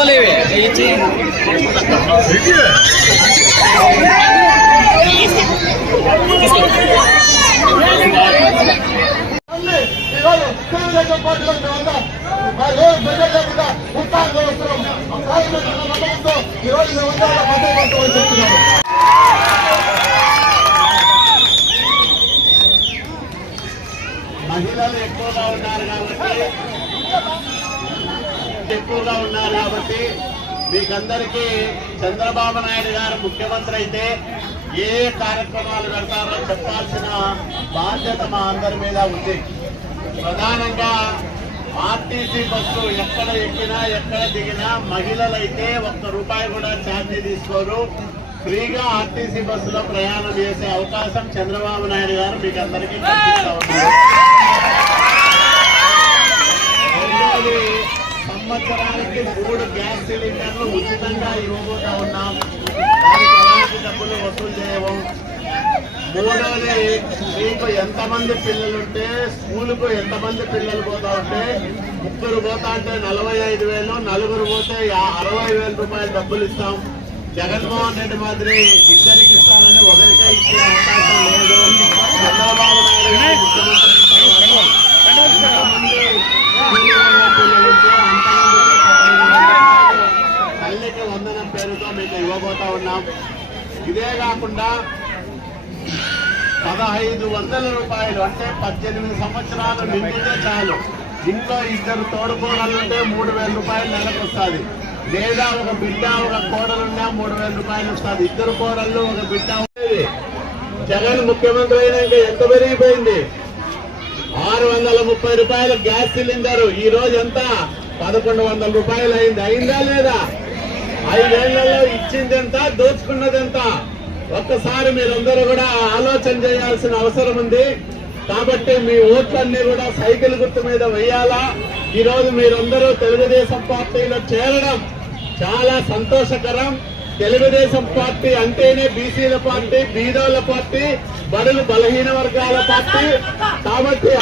తీసుకోలేవి మహిళలు ఎక్కువగా ఉన్నారు కాబట్టి మీకందరికీ చంద్రబాబు నాయుడు గారు ముఖ్యమంత్రి అయితే ఏ కార్యక్రమాలు పెడతారో చెప్పాల్సిన బాధ్యత మా అందరి మీద ఉంది. ప్రధానంగా ఆర్టీసీ బస్సు ఎక్కడ ఎక్కినా ఎక్కడ దిగినా మహిళలైతే ₹1 కూడా ఛార్జీ తీసుకోరు. ఫ్రీగా ఆర్టీసీ బస్సులో ప్రయాణం చేసే అవకాశం చంద్రబాబు నాయుడు గారు మీకు అందరికీ కల్పిస్తా ఉన్నారు. సంవత్సరానికి 3 గ్యాస్ సిలిండర్లు ఉచితంగా ఇవ్వబోతా ఉన్నాం. దానికి ఎలాంటి డబ్బులు వసూలు చేయము. మూడోది, మీకు ఎంతమంది పిల్లలుంటే స్కూలుకు ఎంతమంది పిల్లలు పోతా ఉంటే 3 పోతా అంటే 45,000, 4 పోతే ₹60,000 డబ్బులు ఇస్తాం. జగన్మోహన్ రెడ్డి మాదిరి ఇద్దరికి ఇస్తానని ఒకరికే ఇచ్చే అవకాశం లేదు. చంద్రబాబు నాయుడు గారు ముఖ్యమంత్రి పిల్లలుంటే తల్లికి వందనం పేరుతో మీకు ఇవ్వబోతా ఉన్నాం. ఇదే కాకుండా ₹1,500 అంటే 18 సంవత్సరాలు నిండితే చాలు. ఇంట్లో 2 తోడుకోడలుంటే ₹3,000 నెలకు వస్తుంది. లేదా ఒక బిడ్డ ఒక కోడలున్నా ₹3,000 వస్తుంది. 2 కోడళ్ళు ఒక బిడ్డ ఉండేది. జగన్ ముఖ్యమంత్రి అయినాక ఎంత పెరిగిపోయింది? ₹630 గ్యాస్ సిలిండర్ ఈ రోజు ఎంత? ₹1,100 అయింది. అయిందా లేదా? 5 ఏళ్లలో ఇచ్చింది ఎంత, దోచుకున్నది ఎంత? ఒక్కసారి మీరందరూ కూడా ఆలోచన చేయాల్సిన అవసరం ఉంది. కాబట్టి మీ ఓట్లన్నీ కూడా సైకిల్ గుర్తు మీద వేయాలా. ఈ రోజు మీరందరూ తెలుగుదేశం పార్టీలో చేరడం చాలా సంతోషకరం. తెలుగుదేశం పార్టీ అంటేనే బీసీల పార్టీ, బీదోళ్ల పార్టీ, బడులు బలహీన వర్గాల పార్టీ. కాబట్టి